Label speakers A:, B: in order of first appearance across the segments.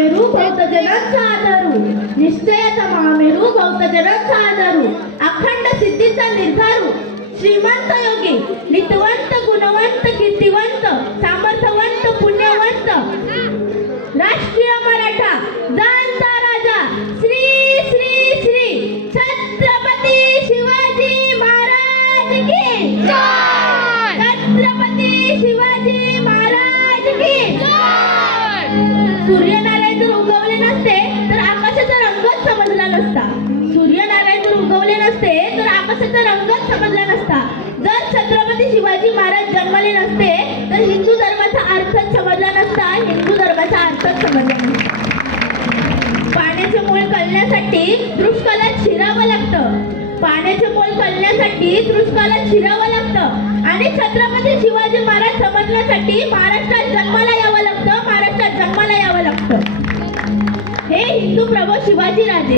A: महामेरू बौद्ध जनांचा आधारू निश्चयाचा महामेरू बौद्ध जनांचा अखंड सिद्धीचा निर्धारू श्रीमंत योगी नितवंत गुणवंत कीर्तिवंत सामर्थवंत पुण्यवंत राष्ट्रीय मराठा जाणता राजा श्री श्री श्री छत्रपती शिवाजी महाराज की छत्रपती शिवाजी महाराज की सूर्यनारायण जर उगवले नसते तर आकाशाचा रंगच समजला नसता. सूर्यनारायण जर उगवले नसते तर आकाशाचा रंगच समजला नसता. जर छत्रपती शिवाजी महाराज जन्मले नसते तर हिंदू धर्माचा अर्थच समजला नसता हिंदू धर्माचा अर्थच समजला नसता. पाण्याचे मूळ कळण्यासाठी दृष्कालात शिरावं लागतं. पाण्याचे मूळ कळण्यासाठी दृष्कालात शिरावं लागतं. आणि छत्रपती शिवाजी महाराज समजण्यासाठी महाराष्ट्रात जन्माला यावं लागतं महाराष्ट्रात जन्माला यावं लागतं. हे प्रभू शिवाजी राजे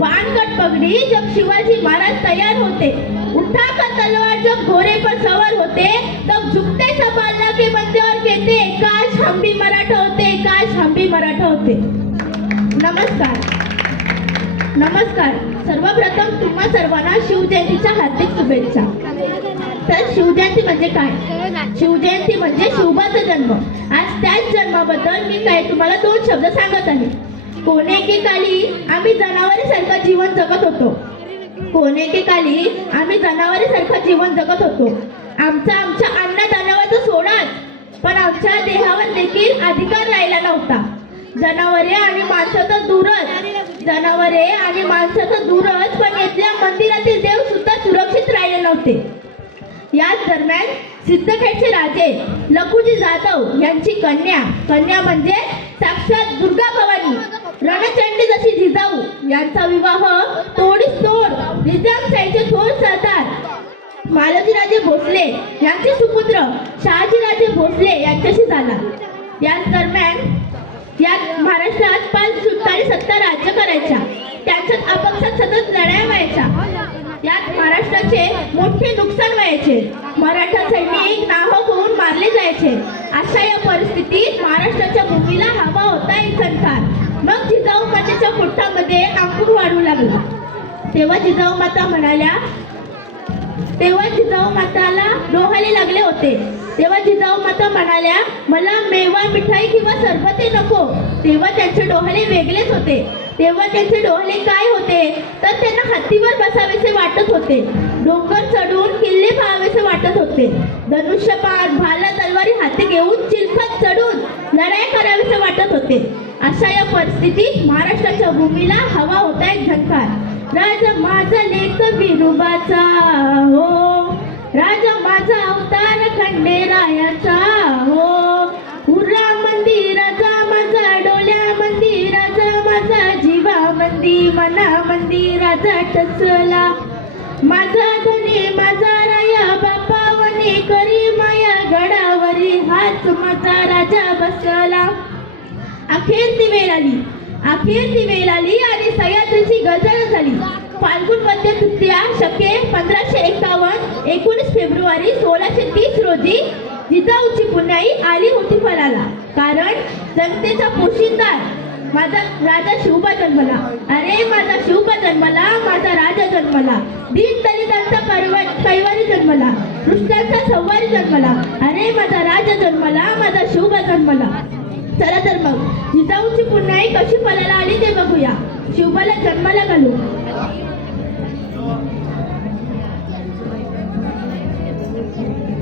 A: बाणगड पगडी जब शिवाजी महाराज तयार होते. उठा का तलवार जब घोड़े पर सवार होते तब झुकते संभालना के बंदे और कहते काश हम भी मराठा होते काश हम भी मराठा होते. नमस्कार. नमस्कार. सर्वप्रथम तुम्हा सर्वांना शिवजयंतीच्या हार्दिक शुभेच्छा. तर शिवजयंती म्हणजे काय? शिवजयंती म्हणजे शिवबाचा जन्म. आज त्याच जन्माबद्दल मी काय तुम्हाला दोन शब्द सांगत आहे. कोणे एकेकाली आम्ही जनावरीसारखं जीवन जगत होतो. कोणे एकेकाली आम्ही जनावरीसारखं जीवन जगत होतो. आमचा आमच्या अन्नदानावरचं सोडाच पण आमच्या देहावर देखील अधिकार राहिला नव्हता. जनावरे आणि माणसं तर दूरच जनावरे आणि माणसं तर दूरच पण इथल्या मंदिरातील देव सुद्धा सुरक्षित राहिले नव्हते. याच दरम्यान सिद्धखेडचे राजे लखुजी जाधव यांची कन्या कन्या म्हणजे साक्षात दुर्गा भवानी. यांचा विवाह तोडीस तोड निजामशाहीचे थोर सरदार. मालजीराजे भोसले यांचे सुपुत्र शहाजीराजे भोसले यांच्याशी झाला. याच दरम्यान यात महाराष्ट्रात पाच सुट्टारी सत्ता राज्य करायच्या. त्यांच्यात अपक्षात सतत लढाया व्हायच्या. यात महाराष्ट्राचे मोठे नुकसान व्हायचे. मराठा सैनिक नाहक होऊन मारले जायचे. अशा या परिस्थितीत मध्ये अंकुर वाढू लागला. तेव्हा जिजाऊ माता म्हणाल्या तेव्हा जिजाऊ माताला डोहाले लागले होते. तेव्हा जिजाऊ माता म्हणाल्या मला मेवा मिठाई किंवा सरबते नको. तेव्हा त्यांचे डोहाले वेगळेच होते. तेव्हा त्यांचे डोहाले काय होते? तर त्यांना हत्तीवर बसावेसे वाटत होते. डोंगर चढून किल्ले पाहावेसे वाटत होते. धनुष्यपात भाला तलवारी हाती घेऊन चिलखत चढून लढाई करावेसे वाटत होते. अशा या परिस्थितीत महाराष्ट्राच्या भूमीला हवा होता एक झंकार राजा माझा लेख बिरुबाचा हो. राजा माझा अवतार खंडेरायाचा हो. उर्रा मंदिराचा माझा डोल्या मंदिराचा माझा जीवा मंदी मना मंदिराचा टसला. माझा धनी माझा राया बापावनी करी माया गडावरी हाच अखेर ती वेळ आली. अखेर ती वेळ आली आणि सह्याद्रीची गजर झाली. फाल्गुन मध्य तृतीया शके पंधराशे एकावन्न एकोणीस फेब्रुवारी सोळाशे तीस रोजी जिजाऊची पुण्याई आली होती फळाला. कारण जनतेचा पोशिंदार माझा राजा शिवबा जन्मला. अरे माझा शिवबा जन्मला माझा राजा जन्मला. दीन दलितांचा कैव कैवारी जन्मला. कृष्णाचा सव्वारी जन्मला. अरे माझा राजा जन्मला माझा शिवबा जन्मला. चला तर मग जिजाऊची पुण्याई कशी फलाला आली ते बघूया. शिवबाला जन्माला घालू.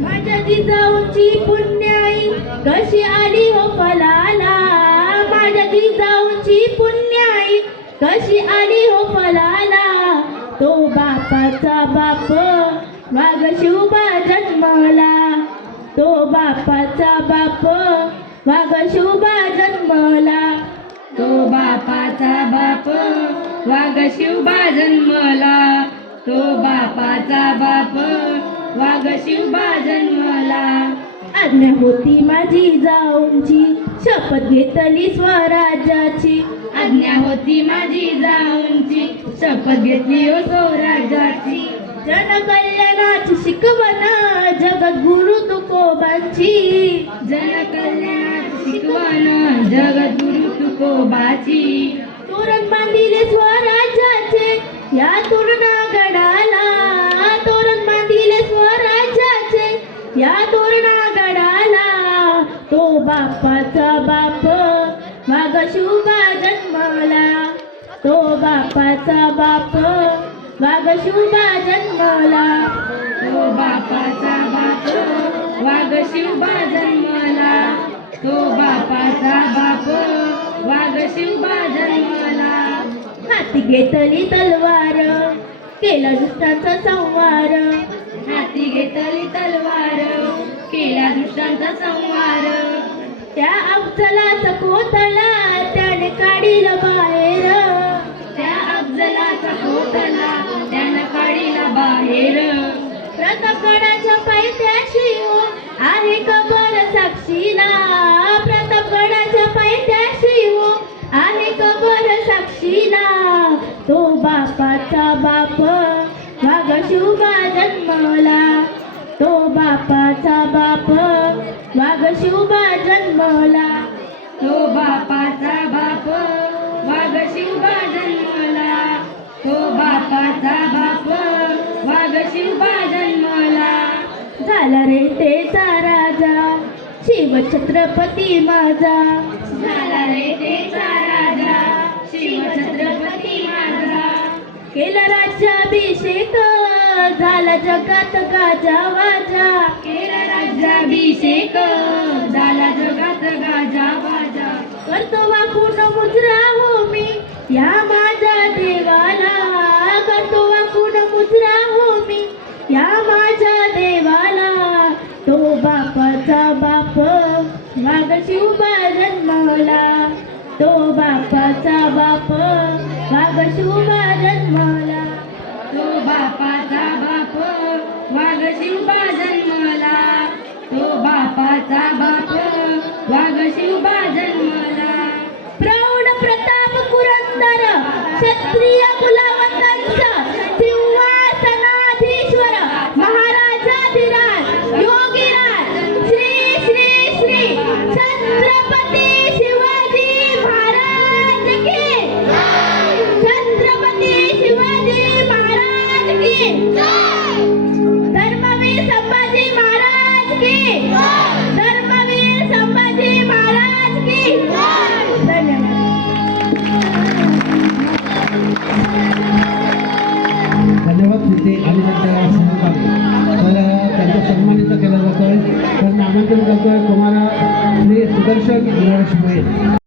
A: माझ्या जिजाऊची पुण्याई कशी आली हो फलाला? माझ्या जिजाऊची पुण्याई कशी आली हो फलाला? तो बापाचा बाप माग शिवबा जन्मला. तो बापाचा बाप वाघ शिवबा जन्मला.
B: तो बापाचा बाप वाघ शिवबा जन्मला. तो बापाचा बाप वाघ शिवबा जन्मला.
A: आज्ञा होती माझी जाऊंची शपथ घेतली स्वराज्याची.
B: आज्ञा होती माझी जाऊंची शपथ घेतली हो स्वराज्याची.
A: जनकल्याणाची शिकवण जगद्गुरु तुकोबांची.
B: जनकल्याण शिकवण जगद्गुरु तुकोबाची
A: तोरण बांधिले स्वराज्याचे यातून नागडाला. तोरण बांधिले स्वराज्याचे या तोरणागडाला तो बापाचा बाप वाघ शुभा जन्मला. तो बापाचा बाप वाघ शुभा जन्मला.
B: तो बापाचा बाप वाघ शिवबा जन्मला. तो बापाचा बाप वाघ शिवबा जन्मला.
A: हाती घेतली तलवार केला दुष्टांचा संवार
B: हाती घेतली तलवार केला दुष्टांचा संहार.
A: त्या अफजलाचा कोतला त्याने काढील बाहेर.
B: त्या अफजलाचा कोतला त्यानं काढीला बाहेर.
A: प्रतापगडाच्या पायथ्याशी बापाचा बाप. वाघ शुभा जन्मला. तो बापाचा बाप. वाघ शुभा जन्मला.
B: तो बापाचा बाप. वाघ शिवबा जन्मला. तो बापाचा बाप. वाघ शिवबा जन्मला.
A: झाला रे तेचा राजा. शिव छत्रपती माझा. केला राज्याभिषेक झाला जगात गाजा वाजा.
B: केला राज्याभिषेक झाला जगात गाजा बाजा
A: करतो वाकून मुजरा हो मी. या माझ्या देवाला करतो वाकून मुजरा हो मी. या माझ्या देवाला तो बापाचा बाप. वाघ शिवबा जन्मला. तो बापाचा बाप. वाघ शिवबा धर्मवीर संभाजी महाराज की
C: सन्मानित तुम्हाला म्हणजे श्री सुदर्शन गणेश